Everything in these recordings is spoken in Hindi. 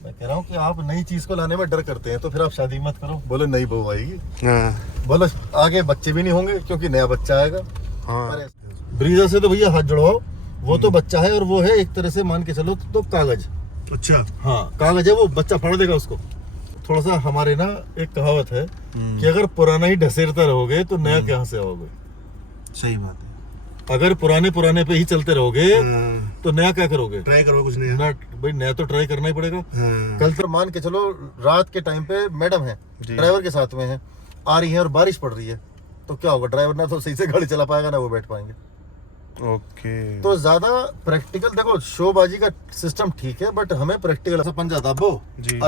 मैं कह रहा हूँ कि आप नई चीज को लाने में डर करते हैं, तो फिर आप शादी मत करो। बोले नई बहू आएगी। हाँ बोले आगे बच्चे भी नहीं होंगे क्योंकि नया बच्चा आएगा। हाँ। ब्रीजा से तो भैया हाथ जुड़वाओ, वो तो बच्चा है और वो है एक तरह से मान के चलो तो कागज। अच्छा हाँ कागज है, वो बच्चा फाड़ देगा उसको। थोड़ा सा हमारे ना एक कहावत है कि अगर पुराना ही ढसेरता रहोगे तो नया कहाँ से आओगे। सही बात है। अगर पुराने पे ही चलते रहोगे तो नया क्या करोगे? ट्राई करो कुछ नहीं ना भाई, नया तो ट्राई करना ही पड़ेगा। कल तो मान के चलो रात के टाइम पे मैडम है, ड्राइवर के साथ में है, आ रही है और बारिश पड़ रही है, तो क्या होगा? ड्राइवर ना तो सही से गाड़ी चला पाएगा ना वो बैठ पाएंगे। ओके। तो ज्यादा प्रैक्टिकल देखो, शोबाजी का सिस्टम ठीक है, बट हमें प्रैक्टिकल ऐसा बन जाता वो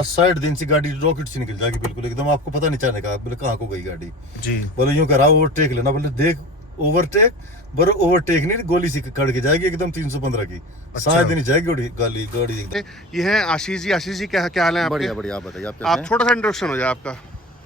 साइड दिन से गाड़ी रॉकेट से निकल जाएगी बिल्कुल एकदम, आपको पता नहीं चलने का। बोले कहाँ को गई गाड़ी जी। बोले यूं करा ओवरटेक लेना, बोले देख ओवरटेक, बरो ओवरटेक नहीं, गोली सी कड़ के जाएगी एकदम 315 की। शायद नहीं जाएगी गाड़ी गाड़ी एकदम। ये है आशीष जी। आशीष जी क्या क्या हाल है? बढ़िया बढ़िया, आप बताइए आप। आप छोटा सा इंट्रोडक्शन हो जाए आपका।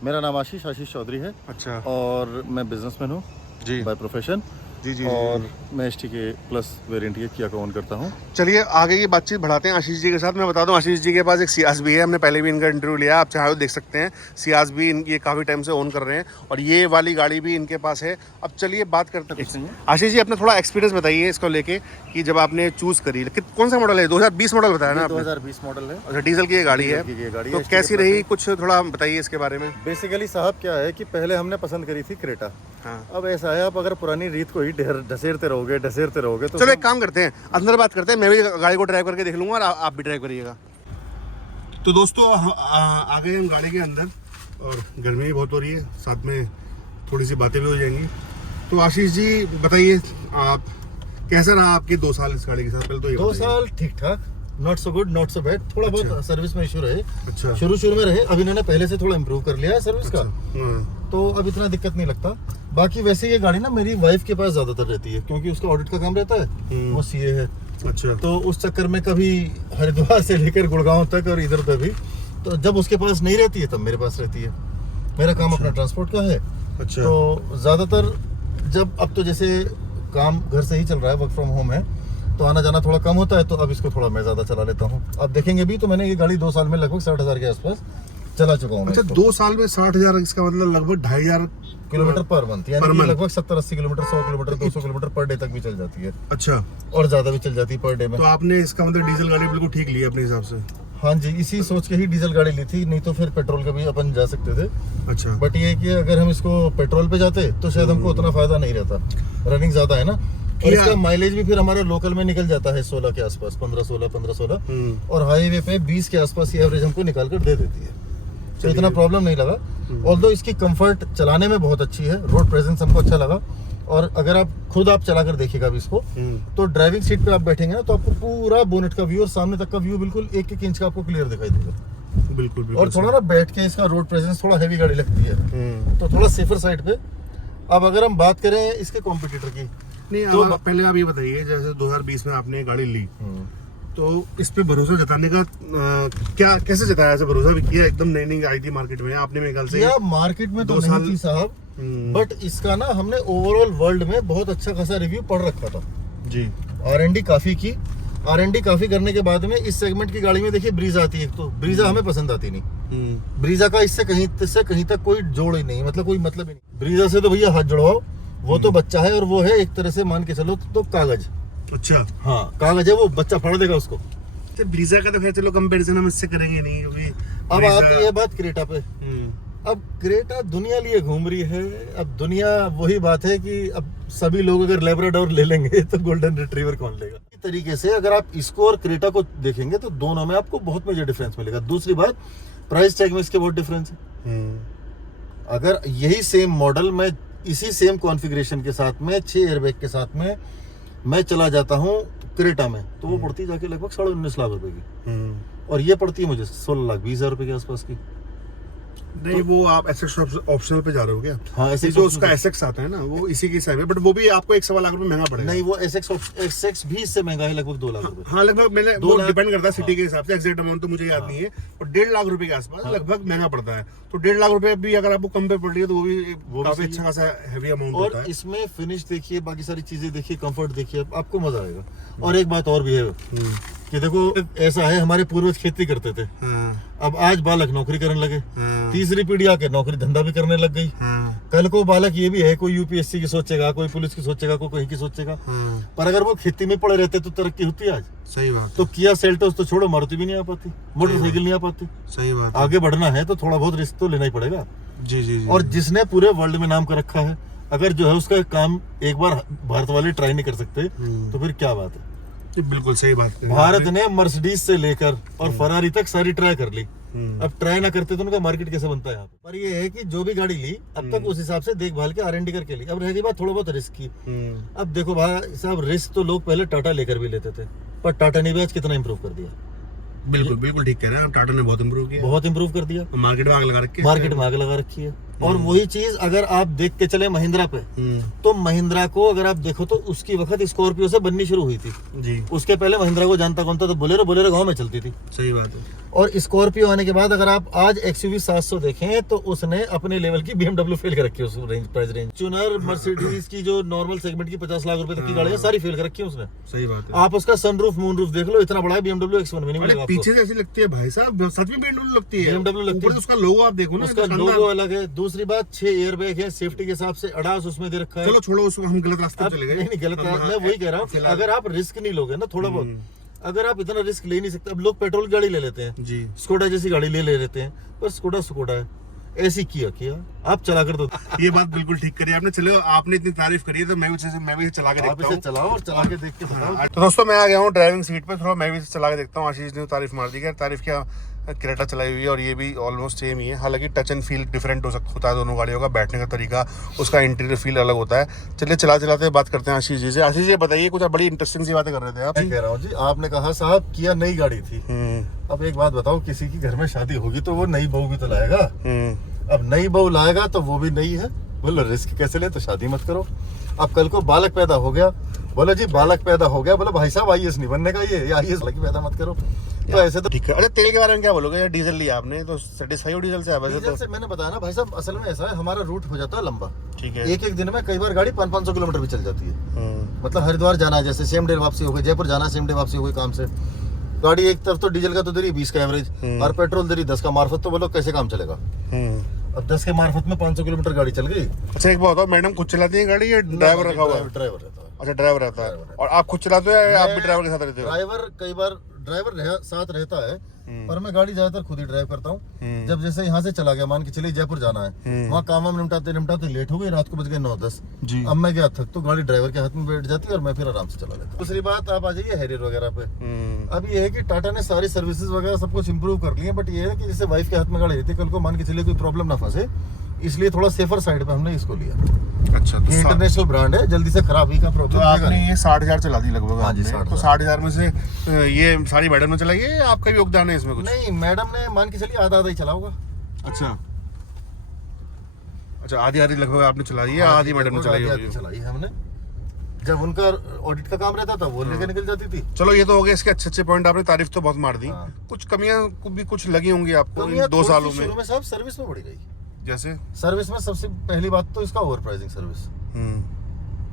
मेरा नाम आशीष चौधरी है। अच्छा। और मैं बिजनेसमैन हूँ जी बाय प्रोफेशन। जी। और मैं ST के प्लस वेरिएंट के किया का ओन करता हूँ। चलिए आगे की बातचीत बढ़ाते हैं आशीष जी के साथ। मैं बता दूं आशीष जी के पास एक सियाज भी है, हमने पहले भी इनका इंटरव्यू लिया, आप चाहे तो देख सकते हैं। सियाज भी ये काफ़ी टाइम से ओन कर रहे हैं और ये वाली गाड़ी भी इनके पास है। अब चलिए बात करते हैं। आशीष जी अपना थोड़ा एक्सपीरियंस बताइए इसको लेके कि जब आपने चूज़ करी, कौन सा मॉडल है? 2020 मॉडल बताया ना आपने? 2020 मॉडल है। अच्छा, डीजल की ये गाड़ी है। तो कैसी रही, कुछ थोड़ा बताइए इसके बारे में। बेसिकली साहब क्या है कि पहले हमने पसंद करी थी क्रेटा। हाँ। अब ऐसा है, आप अगर पुरानी रीत को ही ढसेरते रहोगे तो चलो एक काम करते हैं, अंदर बात करते हैं, मैं भी गाड़ी को ड्राइव करके देख लूंगा और आप भी ड्राइव करिएगा। तो दोस्तों आ गए हम गाड़ी के अंदर और गर्मी भी बहुत हो रही है, साथ में थोड़ी सी बातें भी हो जाएंगी। तो आशीष जी बताइए, आप कैसा रहा आपके 2 साल इस गाड़ी के साथ? पहले तो 2 साल ठीक ठाक, not so good not so bad. थोड़ा बहुत सर्विस में इशू रहे। अच्छा। शुरू में रहे, अब इन्होंने पहले से थोड़ा इम्प्रूव कर लिया है सर्विस का, तो अब इतना दिक्कत नहीं लगता। बाकी वैसे ये गाड़ी ना मेरी वाइफ के पास ज्यादातर रहती है क्योंकि उसका ऑडिट का काम रहता है, वो CA है। अच्छा। तो उस चक्कर में कभी हरिद्वार से लेकर गुड़गांव तक और इधर उधर भी, तो जब उसके पास नहीं रहती है तब मेरे पास रहती है। मेरा काम अपना ट्रांसपोर्ट का है। अच्छा। तो ज्यादातर जब अब तो जैसे काम घर से ही चल रहा है, वर्क फ्रॉम होम है, तो आना जाना थोड़ा कम होता है, तो अब इसको थोड़ा मैं ज्यादा चला लेता हूँ। अब देखेंगे भी तो मैंने ये गाड़ी 2 साल में लगभग 60,000 के आसपास चला चुका हूँ। अच्छा, 2 साल में 60,000, इसका मतलब लगभग 2,500 किलोमीटर पर मंथ, यानी कि लगभग 70-80 kilometre, 100 kilometre, 200 kilometre per day तक भी चल जाती है। अच्छा। और ज्यादा भी चल जाती है पर डे में। तो आपने इसका मतलब डीजल गाड़ी बिल्कुल ठीक ली अपने हिसाब से? हाँ जी, इसी सोच के ही डीजल गाड़ी ली थी, नहीं तो फिर पेट्रोल का भी अपन जा सकते थे। अच्छा। बट ये कि अगर हम इसको पेट्रोल पे जाते तो शायद हमको उतना फायदा नहीं रहता, रनिंग ज्यादा है ना, और इसका माइलेज भी फिर हमारे लोकल में निकल जाता है 16 के आसपास, 15-16 और हाईवे पे 20 के आसपास ये एवरेज हमको निकाल कर दे देती है, तो इतना प्रॉब्लम नहीं लगा। ऑल्दो इसकी कंफर्ट चलाने में बहुत अच्छी है, रोड प्रेजेंस हमको अच्छा लगा। और अगर आप खुद चला कर देखिएगा अभी इसको, तो ड्राइविंग सीट पे आप बैठेंगे ना, तो आपको पूरा बोनेट का व्यू और सामने तक का व्यू बिल्कुल 1-1 इंच का आपको क्लियर दिखाई देगा। बिल्कुल। और थोड़ा ना बैठ के इसका रोड प्रेजेंस थोड़ा हैवी गाड़ी लगती है, तो थोड़ा सेफर साइड पे। अब अगर हम बात करें इसके कॉम्पिटिटर की, नहीं तो पहले आप ये बताइए, जैसे 2020 में आपने गाड़ी ली, तो इस पे भरोसा जताने का क्या, कैसे जताया? ऐसे भरोसा भी किया? एकदम नई आई थी मार्केट में, आपने मेरे ख्याल से मार्केट में तो नहीं थी साहब, बट इसका ना हमने ओवरऑल वर्ल्ड में बहुत अच्छा खासा रिव्यू पढ़ रखा था जी। R&D काफी की, R&D काफी करने के बाद में इस सेगमेंट की गाड़ी में देखिए ब्रीजा आती है, तो ब्रीजा हमें पसंद आती नहीं। ब्रीजा का इससे कहीं तक कोई जोड़ ही नहीं, मतलब कोई मतलब ही नहीं। ब्रीजा से तो भैया हाथ जुड़वाओ, वो तो बच्चा है और वो है एक तरह से मान के चलो तो कागज। अच्छा। हाँ कागज है, वो बच्चा फाड़ देगा उसको। तो ब्रीजा का तो खैर चलो कंपैरिजन हम इससे करेंगे नहीं, क्योंकि अब आती है बात क्रेटा पे। अब क्रेटा दुनिया लिए घूम रही है। अब दुनिया वही बात है कि अब सभी लोग अगर लैब्राडोर ले लेंगे तो गोल्डन रिट्रीवर कौन लेगा। इस तरीके से अगर आप इसको और क्रेटा को देखेंगे तो दोनों में आपको बहुत मेजर डिफरेंस मिलेगा। दूसरी बात, प्राइस टैग में इसके बहुत डिफरेंस है। अगर यही सेम मॉडल में इसी सेम कॉन्फ़िगरेशन के साथ में 6 एयरबैग के साथ में मैं चला जाता हूँ क्रेटा में, तो वो पड़ती जाके लगभग 19.5 लाख रुपए की, और ये पड़ती है मुझे 16,20,000 रुपए के आसपास की। नहीं वो आप एसएक्स ऑप्शनल पे जा रहे हो क्या? हाँ, ये जो उसका एसएक्स आता है ना वो इसी की साइड है, बट वो भी आपको 1.25 लाख रुपए महंगा पड़ेगा। नहीं, वो SX भी इससे महंगा है, लगभग 2 लाख रुपए। हाँ लगभग मैंने वो डिपेंड करता है सिटी के हिसाब से, एग्जैक्ट अमाउंट तो मुझे याद नहीं है, और 1.5 लाख रुपए के आसपास लगभग महंगा पड़ता है। तो 1.5 लाख रुपए भी अगर आपको कम पे पड़ रही है तो वो काफी अच्छा खासा हैवी अमाउंट होता है। और इसमें फिनिश देखिए, बाकी सारी चीजें देखिए, कंफर्ट देखिए, आपको मजा आएगा। और एक बात और भी है कि देखो, ऐसा है, हमारे पूर्वज खेती करते थे, अब आज बालक नौकरी करने लगे, तीसरी पीढ़ी आके नौकरी धंधा भी करने लग गई। कल को बालक ये भी है, कोई यूपीएससी की सोचेगा, कोई पुलिस की सोचेगा, कोई कहीं की सोचेगा। पर अगर वो खेती में पड़े रहते तो तरक्की होती है आज। सही बात। तो किया सेल्टोस तो छोड़ो, मारुति भी नहीं आ पाती, मोटरसाइकिल नहीं आ पाती। सही बात। आगे बढ़ना है तो थोड़ा बहुत रिस्क तो लेना ही पड़ेगा। जी जी जी। और जिसने पूरे वर्ल्ड में नाम कर रखा है, अगर जो है उसका काम एक बार भारत वाले ट्राई नहीं कर सकते तो फिर क्या बात है। बिल्कुल सही बात। भारत ने मर्सिडीज से लेकर और फरारी तक सारी ट्राई कर ली। अब ट्राई ना करते तो उनका मार्केट कैसे बनता है यहाँ पे। पर ये है कि जो भी गाड़ी ली अब तक उस हिसाब से देखभाल के R&D करके ली। अब रह गई बात थोड़ा बहुत रिस्क की। अब देखो भाई साहब, रिस्क तो लोग पहले टाटा लेकर भी लेते थे, पर टाटा ने भी आज कितना इम्प्रूव कर दिया। बिल्कुल बिल्कुल ठीक कह रहे हैं, टाटा ने बहुत इम्प्रूव किया, बहुत इम्प्रूव कर दिया। मार्केट में आग लगा रखी है, मार्केट में आग लगा रखी है। और वही चीज अगर आप देख के चले महिंद्रा पे, तो महिंद्रा को अगर आप देखो तो उसकी वक्त स्कॉर्पियो से बननी शुरू हुई थी जी। उसके पहले महिंद्रा को जानता कौन था? तो बोलेरो गांव में चलती थी। सही बात है। और स्कॉर्पियो आने के बाद अगर आप आज XUV 700 देखें तो उसने अपने लेवल की BMW फेल कर रखी है, उस रेंज प्राइस रेंज। चुनर मर्सिडीज की जो नॉर्मल सेगमेंट की 50 लाख रुपए तक की गाड़ियां सारी फेल कर रखी है उसने। सही बात है। आप उसका सनरूफ मूनरूफ देख लो, इतना बड़ा है, BMW X1 भी नहीं मिलेगा आपको। पीछे से ऐसी लगती है भाई साहब, सच में BMW लगती है। BMW लगती है। ऊपर उसका लोगो आप देखो ना, उसका लोगो अलग है। दूसरी बात, 6 एयरबैग है सेफ्टी के हिसाब से, अडास उसमें दे रखा है। चलो छोड़ो उसको, हम गलत रास्ते पे चले गए। नहीं गलत, मैं वही कह रहा हूँ, अगर आप रिस्क नहीं लोगे ना थोड़ा बहुत, अगर आप इतना रिस्क ले नहीं सकते। अब लोग पेट्रोल गाड़ी ले लेते हैं जी, स्कोडा जैसी गाड़ी ले लेते हैं, पर स्कोडा है, ऐसी किया आप चला कर दो। ये बात बिल्कुल ठीक करी आपने। चलो आपने इतनी तारीफ करी है तो मैं भी चला के देखता हूँ। चलाओ और चला के देख के बताओ। तो दोस्तों मैं आ गया हूँ ड्राइविंग सीट पे, थोड़ा मैं भी चला के देखता हूँ। आशीष ने तारीफ मार दी, तारीफ क्या, क्रेटा चलाई हुई है और ये भी ऑलमोस्ट सेम ही है। हालांकि टच एंड फील डिफरेंट होता है दोनों गाड़ियों का, बैठने का तरीका, उसका इंटीरियर फील अलग होता है। चलिए चलाते बात करते हैं आशीष जी से। आशीष जी बताइए, कुछ बड़ी इंटरेस्टिंग सी बातें कर रहे थे आप। मैं कह रहा हूँ जी, आपने कहा साहब किया नई गाड़ी थी। अब एक बात बताओ, किसी की घर में शादी होगी तो वो नई बहू भी तो लाएगा। अब नई बहू लाएगा तो वो भी नई है, बोलो रिस्क कैसे ले, तो शादी मत करो। अब कल को बालक पैदा हो गया, बोलो जी बालक पैदा हो गया, बोलो भाई साहब IAS नहीं बनने का, ये IAS पैदा मत करो। तो ऐसे तो ठीक है। अच्छा तेल के बारे में क्या बोलोगे? यार डीजल लिया आपने तो सेटिस्फाई हो डीजल से? आप वैसे डीजल से मैंने बताया ना भाई साहब, असल में ऐसा है, हमारा रूट हो जाता है लंबा। ठीक है। एक दिन में कई बार गाड़ी 500-500 किलोमीटर भी चल जाती है। मतलब हरिद्वार जाना है, जैसे सेम डे वापसी हो गई, जयपुर जाना है सेम डे वापसी हो गई काम से, गाड़ी एक तरफ तो डीजल का तो दे रही 20 का एवरेज और पेट्रोल दे रही 10 का मार्फत, तो बोलो कैसे काम चलेगा। अब 10 के मार्फत में 500 किलोमीटर गाड़ी चल गई। अच्छा एक बात बताओ, मैडम खुद चलाती है गाड़ी या ड्राइवर रखा हुआ है? ड्राइवर रहता है। अच्छा ड्राइवर रहता है। और आप खुद चलाते हो या आप भी ड्राइवर के साथ रहते हो? ड्राइवर कई बार ड्राइवर साथ रहता है, पर मैं गाड़ी ज्यादातर खुद ही ड्राइव करता हूँ। जब जैसे यहाँ से चला गया, मान के चलिए जयपुर जाना है, वहाँ काम वाम निपटाते लेट हो गई, रात को बज गए 9-10, अब मैं गया थक, तो गाड़ी ड्राइवर के हाथ में बैठ जाती है और मैं फिर आराम से चला लेता। दूसरी बात, आप आ जाइए हैरियर वगैरह पे। अब ये है कि टाटा ने सारी सर्विसेज वगैरह सब कुछ इम्प्रूव कर ली है, बट ये है कि जैसे वाइफ के हाथ में गाड़ी रहती है, कल को मान के चलिए कोई प्रॉब्लम ना फंसे, इसलिए थोड़ा सेफर साइड पे हमने इसको लिया। अच्छा, तो इंटरनेशनल ब्रांड है, जल्दी से खराबी का प्रॉब्लम। तो आपने ये 60,000 चला दी लगभग? हाँ जी, 60,000। तो 60,000 में से ये सारी मैडम ने चलाई है, आपका भी योगदान है इसमें कुछ? नहीं, मैडम ने मान के चलिए आधा ही चला होगा। अच्छा आधी लगभग आपने चलाई है, आधी मैडम ने चलाई है हमने। जब उनका ऑडिट का काम रहता था वो लेके निकल जाती थी। चलो ये तो हो गया इसके अच्छे पॉइंट, आपने तारीफ तो बहुत मार दी। कुछ कमियां भी कुछ लगी होंगी आपको 2 सालों में? शुरू में सब सर्विस में बढ़ी गई। जैसे सर्विस में सबसे पहली बात तो इसका ओवर प्राइसिंग सर्विस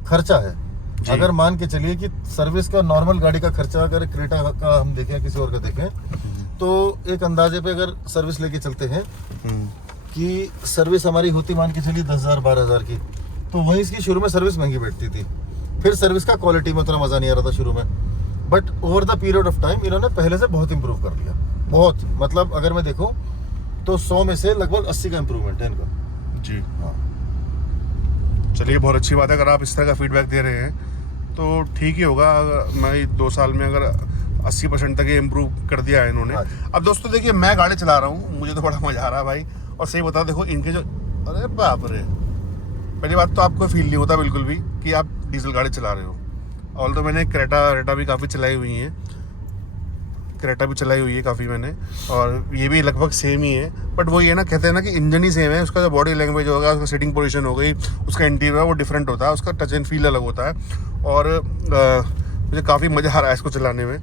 खर्चा है। अगर मान के चलिए कि सर्विस का नॉर्मल गाड़ी का खर्चा अगर क्रेटा का हम देखें, किसी और का देखें, तो एक अंदाजे पे अगर सर्विस लेके चलते हैं कि सर्विस हमारी होती मान के चलिए 10,000-12,000 की, तो वहीं इसकी शुरू में सर्विस महंगी बैठती थी। फिर सर्विस का क्वालिटी में उतना मजा नहीं आ रहा था शुरू में, but over the period of time इन्होंने पहले से बहुत इंप्रूव कर लिया। बहुत, मतलब अगर मैं देखूं तो 100 में से लगभग 80 का इम्प्रूवमेंट है इनका जी। हाँ चलिए बहुत अच्छी बात है, अगर आप इस तरह का फीडबैक दे रहे हैं तो ठीक ही होगा। मैं 2 साल में अगर 80% तक ये इम्प्रूव कर दिया है इन्होंने। अब दोस्तों देखिए, मैं गाड़ी चला रहा हूँ, मुझे तो बड़ा मजा आ रहा है भाई। और सही बता, देखो इनके जो, अरे बाप रे, पहली बात तो आपको फील नहीं होता बिल्कुल भी कि आप डीजल गाड़ी चला रहे हो। ऑल तो मैंने क्रेटा भी काफ़ी चलाई हुई हैं। क्रेटा भी चलाई हुई है काफ़ी मैंने, और ये भी लगभग सेम ही है। बट वो ये ना कहते हैं ना कि इंजन ही सेम है, उसका जो बॉडी लैंग्वेज होगा, उसका सीटिंग पोजीशन हो गई, उसका इंटीरियर है वो डिफरेंट होता है, उसका टच एंड फील अलग होता है। और मुझे काफ़ी मज़ा आ रहा है इसको चलाने में।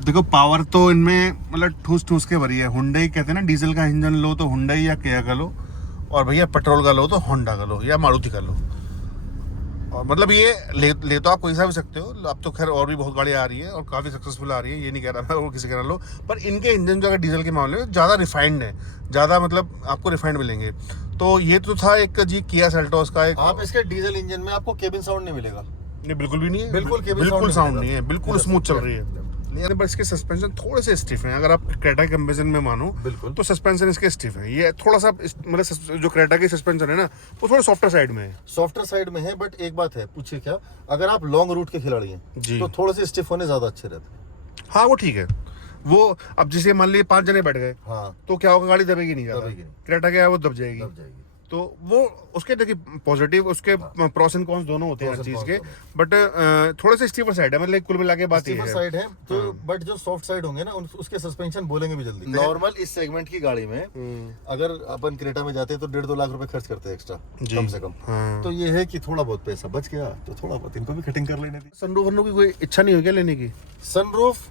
देखो पावर तो इनमें मतलब ठूस ठूस के भरी है। हुंडई कहते हैं ना डीजल का इंजन लो तो हुंडई या किया का लो, और भैया पेट्रोल का लो तो होंडा का लो या मारुति का लो। और मतलब ये ले तो आप कोई सा भी सकते हो। अब तो खैर और भी बहुत गाड़ी आ रही है और काफ़ी सक्सेसफुल आ रही है, ये नहीं कह रहा मैं और किसी का ना लो, पर इनके इंजन जो अगर डीजल के मामले में ज़्यादा रिफाइंड है, ज़्यादा मतलब आपको रिफाइंड मिलेंगे। तो ये तो था एक जी किया सेल्टोस का एक। आप इसके डीजल इंजन में आपको केबिन साउंड नहीं मिलेगा। नहीं बिल्कुल भी नहीं है, बिल्कुल बिल्कुल साउंड नहीं है, बिल्कुल स्मूथ चल रही है। लेकिन बस इसके सस्पेंशन थोड़े से स्टिफ हैं। अगर आप क्रेटा के कंपेरिजन में मानो बिल्कुल, तो सस्पेंशन इसके स्टिफ है। ये थोड़ा सा मतलब जो क्रेटा की सस्पेंशन है ना वो थोड़ा सॉफ्टर साइड में है, सॉफ्टर साइड में है। बट एक बात है, पूछिए क्या, अगर आप लॉन्ग रूट के खिलाड़ी हैं तो थोड़े से स्टिफ होने ज्यादा अच्छे रहते हैं। हाँ वो ठीक है। वो अब जैसे मान लीजिए 5 जने बैठ गए, हाँ, तो क्या होगा, गाड़ी दबेगी नहीं ज़्यादा। दबेगी नहीं। क्रेटा क्या है वो दब जाएगी। दब जाएगी। तो वो उसके देखिए पॉजिटिव उसके प्रोस एंड कॉन्स दोनों होते हैं हर चीज़ के। बट थोड़े से स्टीफर साइड है, मतलब कुल मिला के बात ये है। साइड है तो बट जो सॉफ्ट साइड होंगे ना उसके सस्पेंशन बोलेंगे भी जल्दी। नॉर्मल इस सेगमेंट की गाड़ी में अगर अपन क्रेटा में जाते हैं तो 1.5-2 लाख रुपए खर्च करते हैं एक्स्ट्रा कम से कम। तो ये है कि थोड़ा बहुत पैसा बच गया तो थोड़ा बहुत इनको भी कटिंग कर लेने थी। सनरूफ वनरूफ की कोई इच्छा नहीं हो क्या लेने की? सनरूफ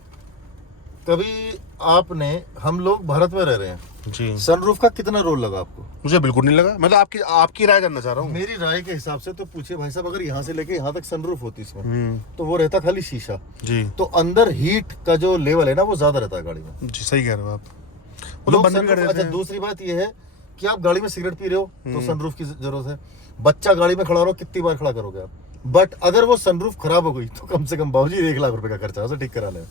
कभी आपने, हम लोग भारत में रह रहे हैं जी, सनरूफ का कितना रोल लगा आपको? मुझे बिल्कुल नहीं लगा। मतलब आपकी राय जानना चाह रहा हूँ। मेरी राय के हिसाब से तो पूछिए भाई साहब, अगर यहाँ से लेके यहाँ तक सनरूफ होती इसमें तो वो रहता खाली शीशा जी, तो अंदर हीट का जो लेवल है ना वो ज्यादा रहता है गाड़ी में। जी सही कह रहे हो आप। वो तो बंद भी कर देते अच्छा हैं। दूसरी बात ये है कि आप गाड़ी में सिगरेट पी रहे हो तो सनरूफ की जरूरत है। बच्चा गाड़ी में खड़ा रहो, कितनी बार खड़ा करोगे आप? बट अगर वो सनरूफ खराब हो गई तो कम से कम बाबूजी 1 लाख रुपए का खर्चा उसे ठीक करा ले।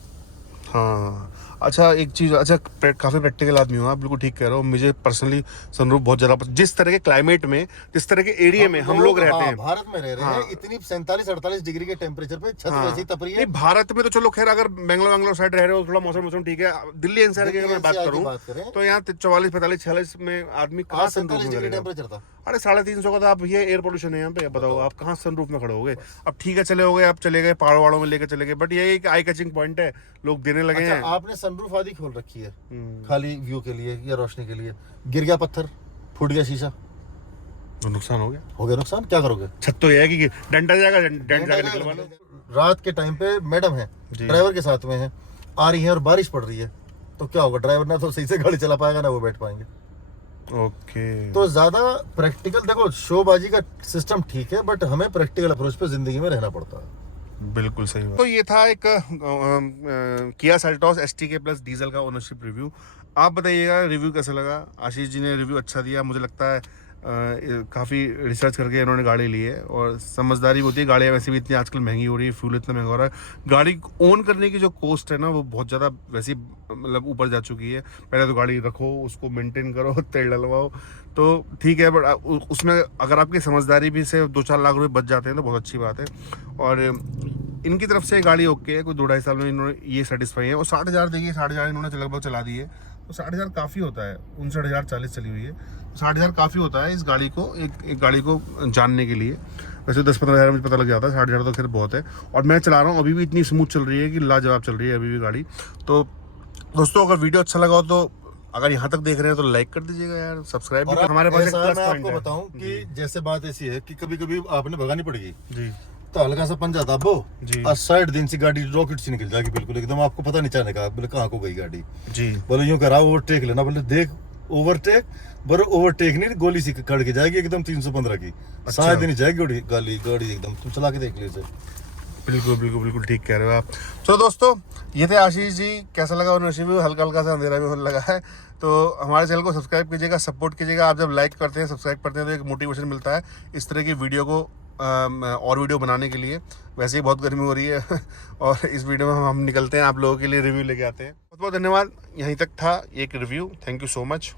हाँ अच्छा एक चीज़, अच्छा काफ़ी प्रैक्टिकल आदमी हो आप, बिल्कुल ठीक कह रहे हो। मुझे पर्सनली सनरूफ बहुत ज़्यादा जिस तरह के क्लाइमेट में, जिस तरह के एरिया में हम लोग रहते हैं, भारत में रह रहे हैं, इतनी 47-48 डिग्री के टेम्परेचर पे छत वैसी तप रही है। नहीं भारत में तो चलो खैर, अगर बेंगलोर साइड रह रहे हो थोड़ा मौसम ठीक है। दिल्ली एनसीआर की अगर मैं बात करूँ तो यहाँ 44, 45, 46 में आदमी कहाँ सनरूफ में डिग्री टेम्परेचर था। अरे 350 का तो आप ये एयर पोल्यूशन है यहाँ पे, बताओ आप कहाँ सनरूफ में खड़े हो गए? अब ठीक है चले हो गए, आप चले गए पहाड़ों वाड़ों में लेकर चले गए, बट ये एक आई कैचिंग पॉइंट है, लोग देने लगे हैं। आपने सनरूफ आदि खोल रखी है खाली व्यू के लिए या रोशनी के लिए, गिर गया पत्थर, फूट गया शीशा, तो नुकसान हो गया नुकसान, क्या करोगे? छत तो ये है कि डंडा जाएगा, डेंट जाएगा, निकलवा लो। रात के टाइम पे मैडम है ड्राइवर के साथ में है, आ रही है और बारिश पड़ रही है तो क्या होगा? ड्राइवर ना तो सही से गाड़ी चला पाएगा ना वो बैठ पाएंगे। ओके तो ज्यादा प्रैक्टिकल, देखो शोबाजी का सिस्टम ठीक है बट हमें प्रैक्टिकल अप्रोच पे जिंदगी में रहना पड़ता है। बिल्कुल सही बात। तो ये था एक Kia Seltos STK plus diesel का ओनरशिप रिव्यू। आप बताइएगा रिव्यू कैसा लगा। आशीष जी ने रिव्यू अच्छा दिया, मुझे लगता है काफ़ी रिसर्च करके इन्होंने गाड़ी ली है और समझदारी होती है। गाड़ियाँ वैसे भी इतनी आजकल महंगी हो रही है, फ्यूल इतना महंगा हो रहा है, गाड़ी ओन करने की जो कॉस्ट है ना वो बहुत ज़्यादा वैसे मतलब ऊपर जा चुकी है। पहले तो गाड़ी रखो, उसको मेंटेन करो, तेल डलवाओ, तो ठीक है, बट उसमें अगर आपकी समझदारी भी से 2-4 लाख रुपए बच जाते हैं तो बहुत अच्छी बात है। और इनकी तरफ से गाड़ी ओके है, कोई 2-2.5 साल में इन्होंने ये सेटिस्फाई है। और 60,000 देखिए, 60,000 इन्होंने लगभग चला दी है, तो 60,000 काफ़ी होता है। 59,040 चली हुई है, 60,000 काफ़ी होता है इस गाड़ी को, एक गाड़ी को जानने के लिए। वैसे 10-15 हज़ार मुझे पता लग जाता है, 60,000 तो खैर बहुत है। और मैं चला रहा हूँ अभी भी, इतनी स्मूथ चल रही है कि लाजवाब चल रही है अभी भी गाड़ी। तो दोस्तों अगर वीडियो अच्छा लगा हो तो अगर यहाँ तक देख रहे हैं तो लाइक कर दीजिएगा यार, सब्सक्राइब भी कर। हमारे पास एक प्लस पॉइंट है। आपको बताऊं कि जैसे बात ऐसी है कि कभी कभी आपने भगानी पड़ेगी जी, तो हल्का सा पंजा दाबो और साइड दिन से गाड़ी रॉकेट से निकल जाएगी, बिल्कुल एकदम आपको पता नहीं चलेगा बोले कहाँ को गई गाड़ी जी। बोले यूं करा ओवरटेक लेना, बोले देख ओवरटेक, बोले ओवरटेक नहीं, गोली सी कड़ के जाएगी एकदम 315 की। अच्छा। शायद नहीं जाएगी गाड़ी एकदम, तुम चला के देख लीजिए। बिल्कुल बिल्कुल बिल्कुल ठीक कह रहे हो आप। चलो दोस्तों ये थे आशीष जी, कैसा लगा और रिव्यू, हल्का हल्का सा अंधेरा भी होने लगा है। तो हमारे चैनल को सब्सक्राइब कीजिएगा, सपोर्ट कीजिएगा। आप जब लाइक करते हैं, सब्सक्राइब करते हैं तो एक मोटिवेशन मिलता है इस तरह की वीडियो को और वीडियो बनाने के लिए। वैसे ही बहुत गर्मी हो रही है और इस वीडियो में हम निकलते हैं, आप लोगों के लिए रिव्यू लेके आते हैं। बहुत बहुत धन्यवाद। यहीं तक था एक review, thank you so much.